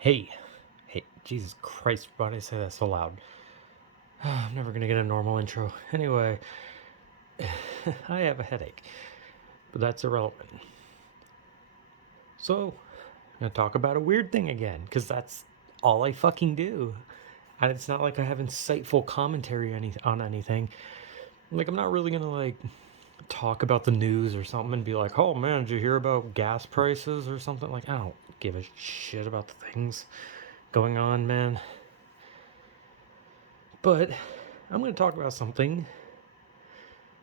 Hey, hey, Jesus Christ, why did I say that so loud? I'm never gonna get a normal intro. Anyway, I have a headache, but that's irrelevant. So, I'm gonna talk about a weird thing again, because that's all I fucking do. And it's not like I have insightful commentary on anything. Like, I'm not really gonna, talk about the news or something and be like, oh man, did you hear about gas prices or something? Like, I don't give a shit about the things going on, man. But I'm going to talk about something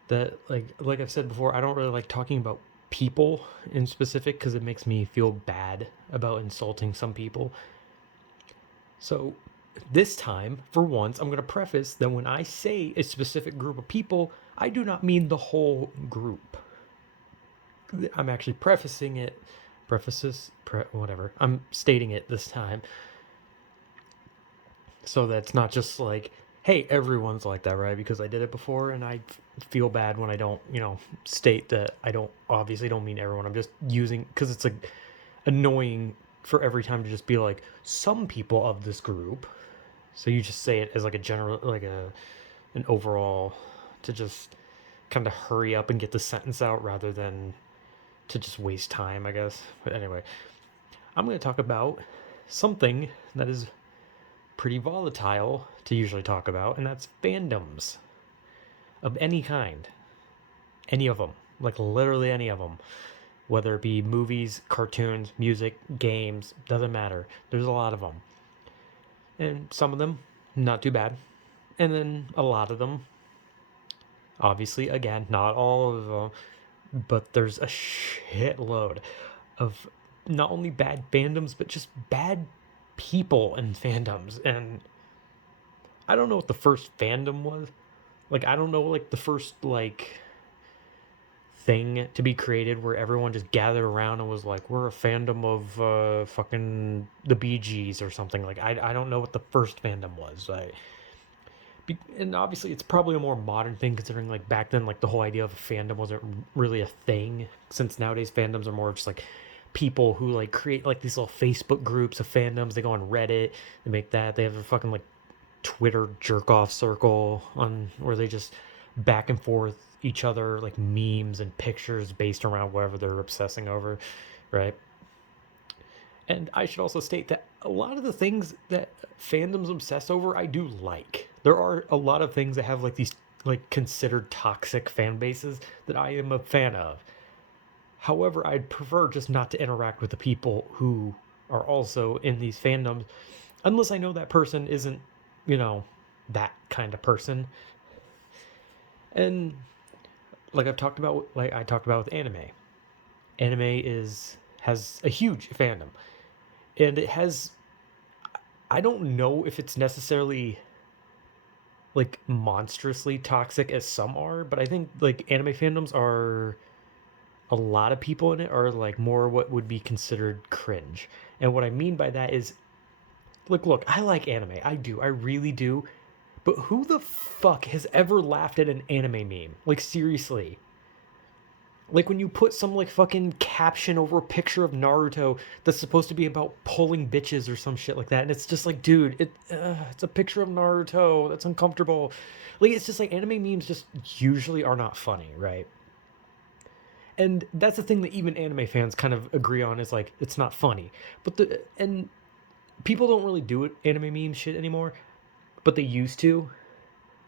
that like I've said before, I don't really like talking about people in specific because it makes me feel bad about insulting some people. So this time, for once, I'm going to preface that when I say a specific group of people, I do not mean the whole group. I'm actually prefacing it, whatever. I'm stating it this time so that's not just like, hey, everyone's like that, right? Because I did it before and I feel bad when I don't, state that I don't mean everyone. I'm just using, because it's like annoying for every time to just be like, some people of this group. So you just say it as like a general, an overall, to just kind of hurry up and get the sentence out rather than to just waste time, I guess. But anyway, I'm going to talk about something that is pretty volatile to usually talk about, and that's fandoms of any kind. Any of them. Like literally any of them. Whether it be movies, cartoons, music, games, doesn't matter. There's a lot of them. And some of them, not too bad. And then a lot of them, obviously, again, not all of them, but there's a shitload of not only bad fandoms, but just bad people in fandoms. And I don't know what the first fandom was. Like, I don't know, like, the first, thing to be created where everyone just gathered around and was like, we're a fandom of fucking the Bee Gees or something. Like, I don't know what the first fandom was. And obviously, it's probably a more modern thing considering, like, back then, like, the whole idea of a fandom wasn't really a thing. Since nowadays, fandoms are more just like people who, like, create, like, these little Facebook groups of fandoms. They go on Reddit, they make that. They have a fucking, like, Twitter jerk off circle on where they just back and forth each other like memes and pictures based around whatever they're obsessing over, right? And I should also state that a lot of the things that fandoms obsess over, I do like. There are a lot of things that have like these like considered toxic fan bases that I am a fan of. However, I'd prefer just not to interact with the people who are also in these fandoms unless I know that person isn't, you know, that kind of person. And like I talked about with anime. Anime is has a huge fandom. And it has I don't know if it's necessarily like monstrously toxic as some are, but I think like anime fandoms are a lot of people in it are like more what would be considered cringe. And what I mean by that is look, I like anime. I do. I really do. But who the fuck has ever laughed at an anime meme? Like seriously. Like when you put some like fucking caption over a picture of Naruto that's supposed to be about pulling bitches or some shit like that, and it's just like, dude, it's a picture of Naruto. That's uncomfortable. Like it's just like anime memes just usually are not funny, right? And that's the thing that even anime fans kind of agree on is like it's not funny. But the and people don't really do it anime meme shit anymore, but they used to.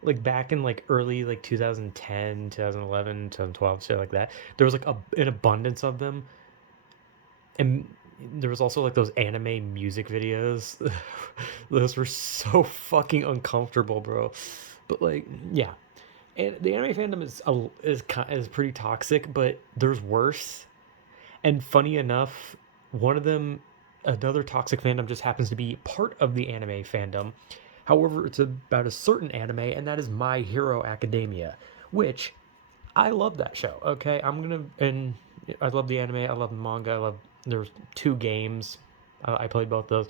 Like back in like early like 2010, 2011, 2012, shit like that. There was like an abundance of them, and there was also like those anime music videos. Those were so fucking uncomfortable, bro. But like, yeah, and the anime fandom is pretty toxic, but there's worse. And funny enough, one of them, another toxic fandom, just happens to be part of the anime fandom. However, it's about a certain anime, and that is My Hero Academia, which I love that show. Okay, and I love the anime. I love the manga. I love there's two games. I played both those.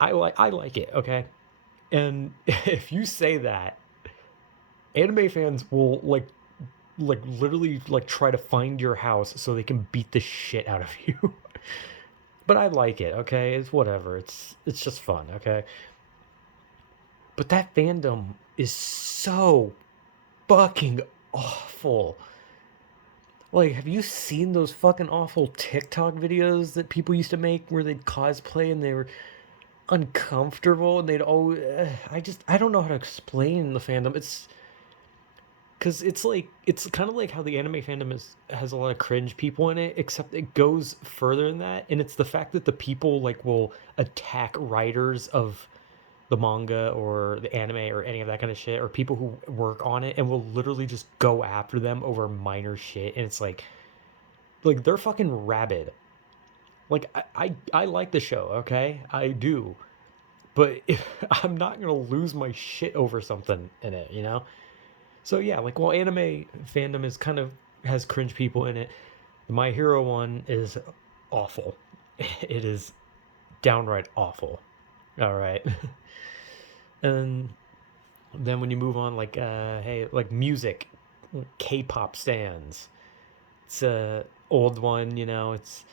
I like it. Okay, and if you say that, anime fans will literally like try to find your house so they can beat the shit out of you. But I like it, okay? It's whatever. It's just fun, okay? But that fandom is so fucking awful. Like, have you seen those fucking awful TikTok videos that people used to make where they'd cosplay and they were uncomfortable and they'd always. I don't know how to explain the fandom. It's. Because it's like. It's kind of like how the anime fandom has a lot of cringe people in it, except it goes further than that. And it's the fact that the people, like, will attack writers of the manga or the anime or any of that kind of shit, or people who work on it, and will literally just go after them over minor shit. And it's like they're fucking rabid. Like I like the show, okay, I do, but if, I'm not gonna lose my shit over something in it, you know. So yeah, like, while anime fandom is kind of has cringe people in it, the My Hero one is awful. It is downright awful. All right. And then when you move on, like, hey, like, music, K-pop stands. It's a old one, you know. It's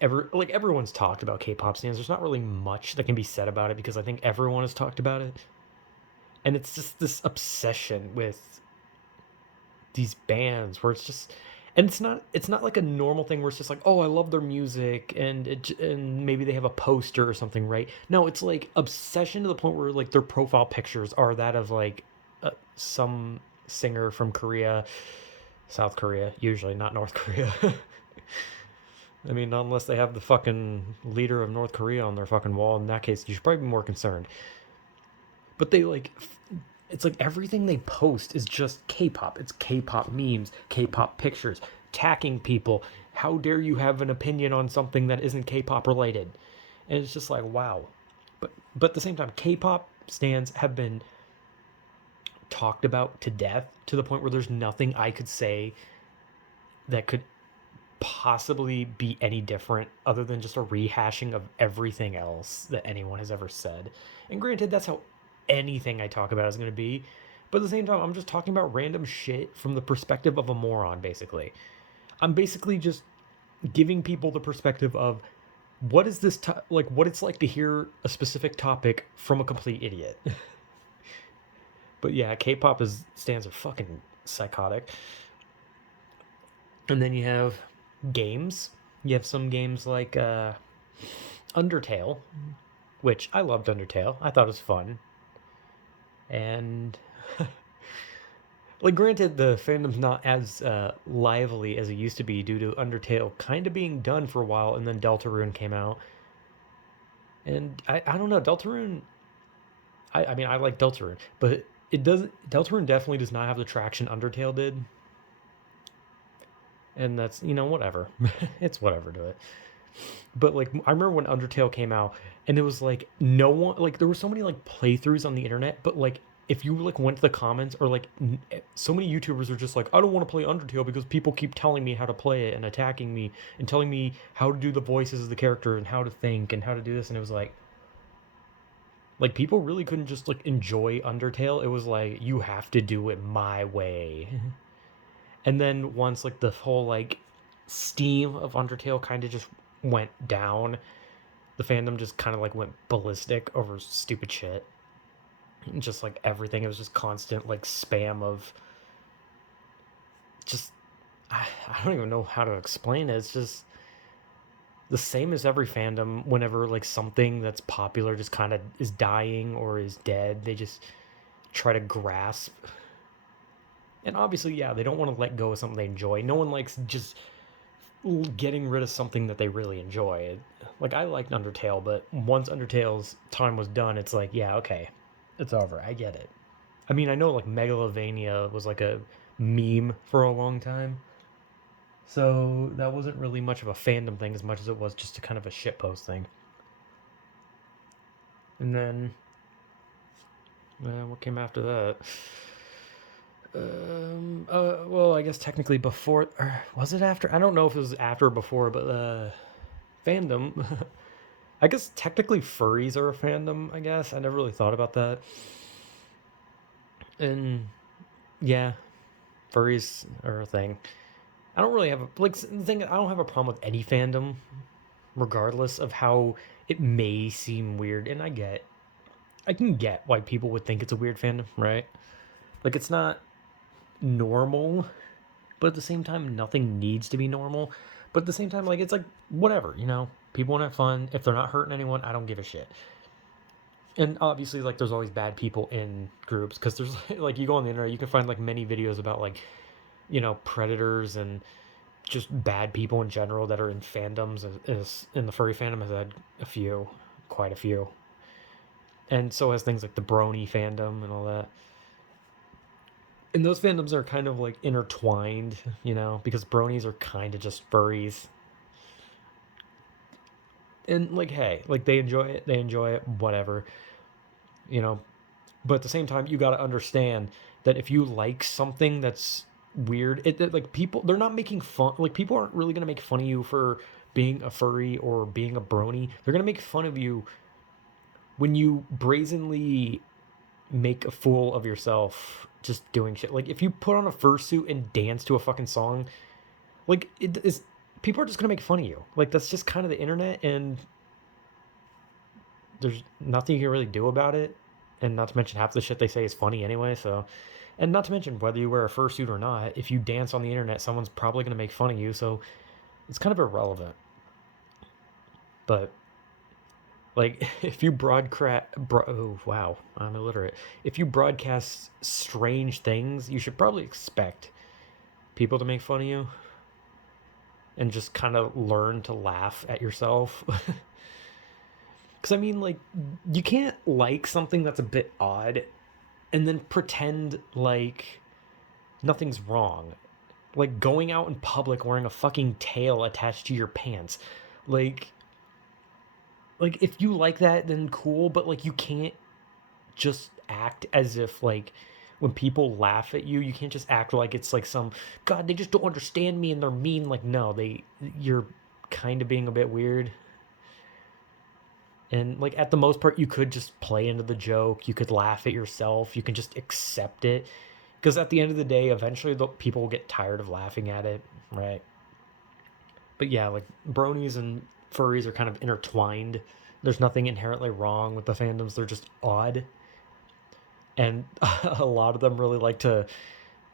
everyone's talked about K-pop stands. There's not really much that can be said about it because I think everyone has talked about it, and it's just this obsession with these bands where it's just, and it's not like a normal thing where it's just like, oh, I love their music, and maybe they have a poster or something, right? No, it's like obsession to the point where, like, their profile pictures are that of, like, some singer from Korea, South Korea, usually, not North Korea. I mean, unless they have the fucking leader of North Korea on their fucking wall. In that case, you should probably be more concerned. But they, like, it's like everything they post is just K-pop. It's K-pop memes, K-pop pictures, attacking people. How dare you have an opinion on something that isn't K-pop related? And it's just like, wow. But at the same time, K-pop stands have been talked about to death, to the point where there's nothing I could say that could possibly be any different other than just a rehashing of everything else that anyone has ever said. And granted, that's how anything I talk about is going to be. But at the same time, I'm just talking about random shit from the perspective of a moron, basically. I'm basically just giving people the perspective of what is this, like, what it's like to hear a specific topic from a complete idiot. But yeah, K-pop stands are fucking psychotic. And then you have games. You have some games like Undertale, which I loved Undertale. I thought it was fun. And, like, granted, the fandom's not as lively as it used to be due to Undertale kind of being done for a while, and then Deltarune came out. And I don't know, Deltarune. I mean, I like Deltarune, but it doesn't. Deltarune definitely does not have the traction Undertale did, and that's, whatever. It's whatever to it. But, like, I remember when Undertale came out, and it was like no one, like, there were so many, like, playthroughs on the internet, but, like, if you, like, went to the comments, or, like, so many YouTubers are just like, I don't want to play Undertale because people keep telling me how to play it and attacking me and telling me how to do the voices of the character and how to think and how to do this. And it was like people really couldn't just, like, enjoy Undertale. It was like, you have to do it my way. And then once, like, the whole, like, steam of Undertale kind of just went down, the fandom just kind of, like, went ballistic over stupid shit. And just, like, everything, it was just constant, like, spam of just, I don't even know how to explain it. It's just the same as every fandom. Whenever, like, something that's popular just kind of is dying or is dead, they just try to grasp. And obviously, yeah, they don't want to let go of something they enjoy. No one likes just getting rid of something that they really enjoy. Like, I liked Undertale, but once Undertale's time was done, it's like, yeah, okay, it's over. I get it. I mean, I know, like, Megalovania was like a meme for a long time, so that wasn't really much of a fandom thing as much as it was just a kind of a shitpost thing. And then, what came after that? Well, I guess technically before, or was it after? I don't know if it was after or before, but fandom. I guess technically furries are a fandom. I guess I never really thought about that. And yeah, furries are a thing. I don't really have a, like, the thing. I don't have a problem with any fandom. regardless of how it may seem weird. And I can get why people would think it's a weird fandom, right? Like, it's not normal, but at the same time, nothing needs to be normal. But at the same time, like, it's like, whatever, you know? People want to have fun. If they're not hurting anyone, I don't give a shit. And obviously, like, there's always bad people in groups, because there's, like, you go on the internet, you can find, like, many videos about, like, you know, predators and just bad people in general that are in fandoms. As in the furry fandom has had quite a few. And so has things like the brony fandom and all that. And those fandoms are kind of like intertwined, you know, because bronies are kind of just furries. And like, hey, like they enjoy it, whatever, you know. But at the same time, you got to understand that if you like something that's weird, like people, they're not making fun. Like people aren't really gonna make fun of you for being a furry or being a brony. They're gonna make fun of you when you brazenly make a fool of yourself just doing shit. Like if you put on a fursuit and dance to a fucking song, like it is, people are just gonna make fun of you. Like that's just kind of the internet, and there's nothing you can really do about it. And not to mention half the shit they say is funny anyway. So, and not to mention whether you wear a fursuit or not, if you dance on the internet, someone's probably gonna make fun of you. So it's kind of irrelevant. But like if you oh wow, I'm illiterate. If you broadcast strange things, you should probably expect people to make fun of you and just kind of learn to laugh at yourself. Because I mean, like, you can't like something that's a bit odd and then pretend like nothing's wrong. Like going out in public wearing a fucking tail attached to your pants. Like, if you like that, then cool, but like you can't just act as if like when people laugh at you, you can't just act like it's like some God, they just don't understand me and they're mean. Like, no, you're kind of being a bit weird. And like at the most part, you could just play into the joke. You could laugh at yourself. You can just accept it, because at the end of the day, eventually the people will get tired of laughing at it, right? But yeah, like bronies and furries are kind of intertwined. There's nothing inherently wrong with the fandoms. They're just odd, and a lot of them really like to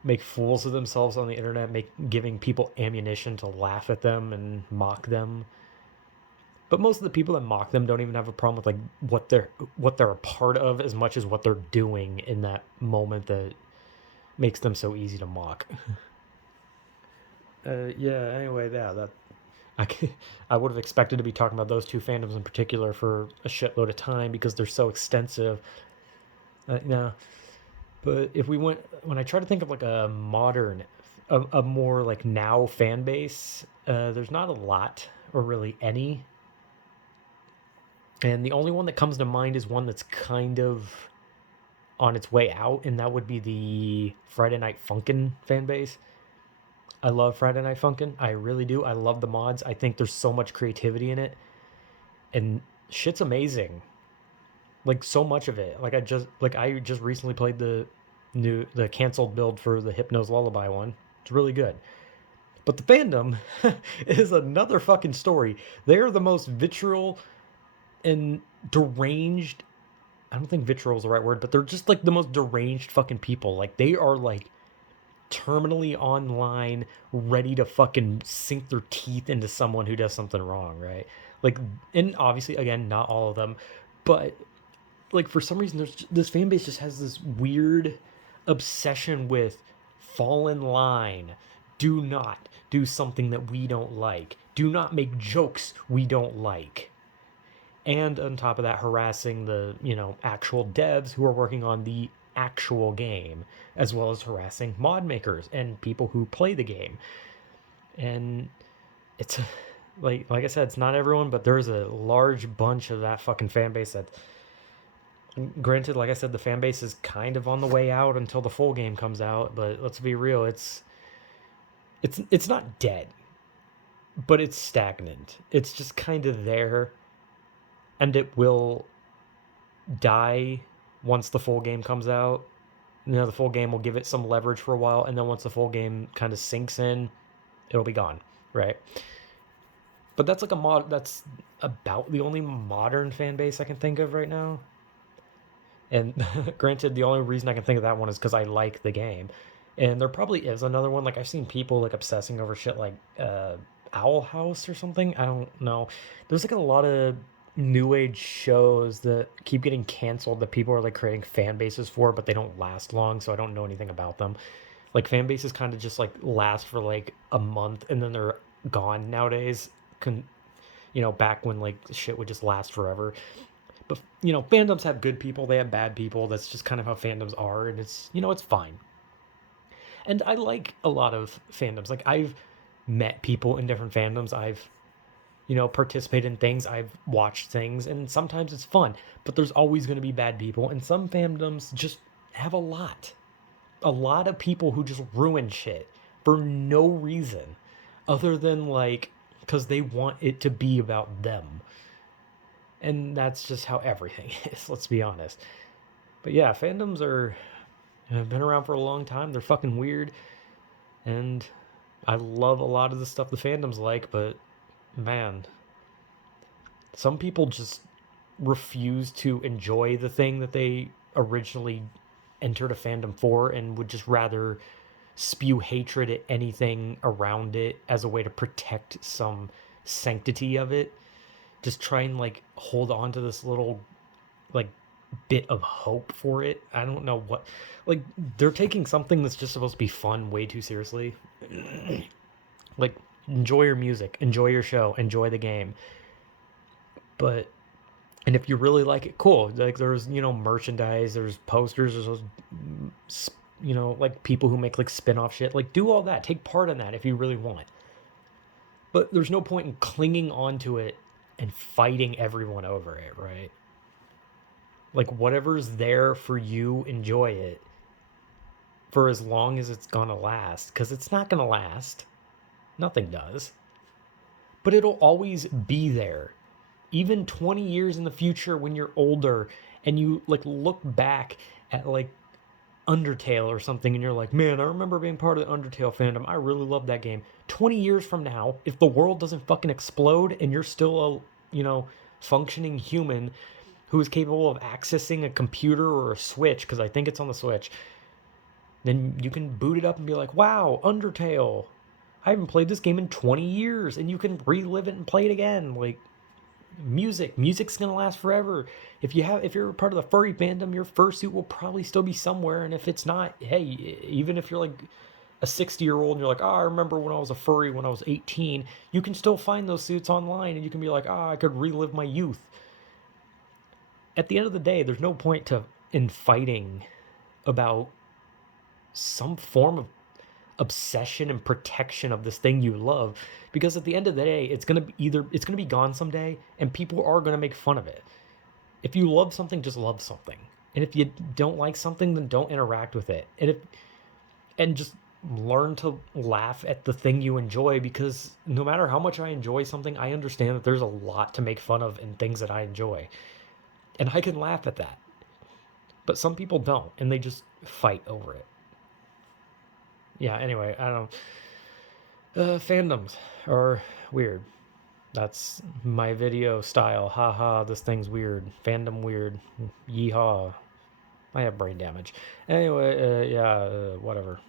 make fools of themselves on the internet, giving people ammunition to laugh at them and mock them. But most of the people that mock them don't even have a problem with like what they're a part of as much as what they're doing in that moment that makes them so easy to mock. Yeah. Anyway, yeah, that I I would have expected to be talking about those two fandoms in particular for a shitload of time because they're so extensive. No, but if we went when I try to think of like a modern, a more like now fan base, there's not a lot or really any. And the only one that comes to mind is one that's kind of on its way out, and that would be the Friday Night Funkin' fan base. I love Friday Night Funkin'. I really do. I love the mods. I think there's so much creativity in it, and shit's amazing. Like so much of it. I just recently played the canceled build for the Hypno's Lullaby one. It's really good. But the fandom is another fucking story. They are the most vitriol and deranged. I don't think vitriol is the right word, but they're just like the most deranged fucking people. Like they are like terminally online, ready to fucking sink their teeth into someone who does something wrong, right? Like, and obviously, again, not all of them, but like for some reason, this fan base just has this weird obsession with fall in line. Do not do something that we don't like. Do not make jokes we don't like. And on top of that, harassing the actual devs who are working on the actual game, as well as harassing mod makers and people who play the game. And it's like I said, it's not everyone, but there's a large bunch of that fucking fan base that, granted, like I said, the fan base is kind of on the way out until the full game comes out, but let's be real, it's not dead, but it's stagnant. It's just kind of there, and it will die once the full game comes out. The full game will give it some leverage for a while, and then once the full game kind of sinks in, it'll be gone, right? But that's like a mod. That's about the only modern fan base I can think of right now. And granted, the only reason I can think of that one is because I like the game. And there probably is another one. Like I've seen people like obsessing over shit like Owl House or something. I don't know. There's like a lot of new age shows that keep getting canceled that people are like creating fan bases for, but they don't last long. So I don't know anything about them. Like fan bases kind of just like last for like a month and then they're gone nowadays. Back when like shit would just last forever. But fandoms have good people, they have bad people. That's just kind of how fandoms are, and it's fine. And I like a lot of fandoms. Like I've met people in different fandoms. I've participated in things. I've watched things, and sometimes it's fun. But there's always going to be bad people, and some fandoms just have a lot of people who just ruin shit for no reason, other than like because they want it to be about them. And that's just how everything is, let's be honest. But yeah, fandoms have been around for a long time. They're fucking weird. And I love a lot of the stuff the fandoms like, but man, some people just refuse to enjoy the thing that they originally entered a fandom for and would just rather spew hatred at anything around it as a way to protect some sanctity of it. Just try and like hold on to this little like bit of hope for it. I don't know what, like they're taking something that's just supposed to be fun way too seriously. Like enjoy your music, enjoy your show, enjoy the game. But and if you really like it, cool. Like there's merchandise, there's posters, there's those, like people who make like spin-off shit. Like do all that, take part in that if you really want. But there's no point in clinging onto it and fighting everyone over it, right? Like whatever's there for you, enjoy it for as long as it's gonna last, because it's not gonna last. Nothing does. But it'll always be there. Even 20 years in the future when you're older and you like look back at like Undertale or something and you're like, man, I remember being part of the Undertale fandom. I really love that game. 20 years from now, if the world doesn't fucking explode and you're still a, functioning human who is capable of accessing a computer or a Switch, because I think it's on the Switch, then you can boot it up and be like, wow, Undertale. I haven't played this game in 20 years, and you can relive it and play it again. Like music's gonna last forever. If you're part of the furry fandom, your fursuit will probably still be somewhere, and if it's not, hey, even if you're like a 60-year-old and you're like, I remember when I was a furry when I was 18, you can still find those suits online, and you can be like, I could relive my youth. At the end of the day, there's no point in fighting about some form of obsession and protection of this thing you love, because at the end of the day it's going to be gone someday and people are going to make fun of it. If you love something, just love something, and if you don't like something, then don't interact with it, and just learn to laugh at the thing you enjoy, because no matter how much I enjoy something, I understand that there's a lot to make fun of in things that I enjoy, and I can laugh at that. But some people don't, and they just fight over it. Yeah, anyway, I don't. Fandoms are weird. That's my video style. Haha, this thing's weird. Fandom weird. Yeehaw. I have brain damage. Anyway, yeah, whatever.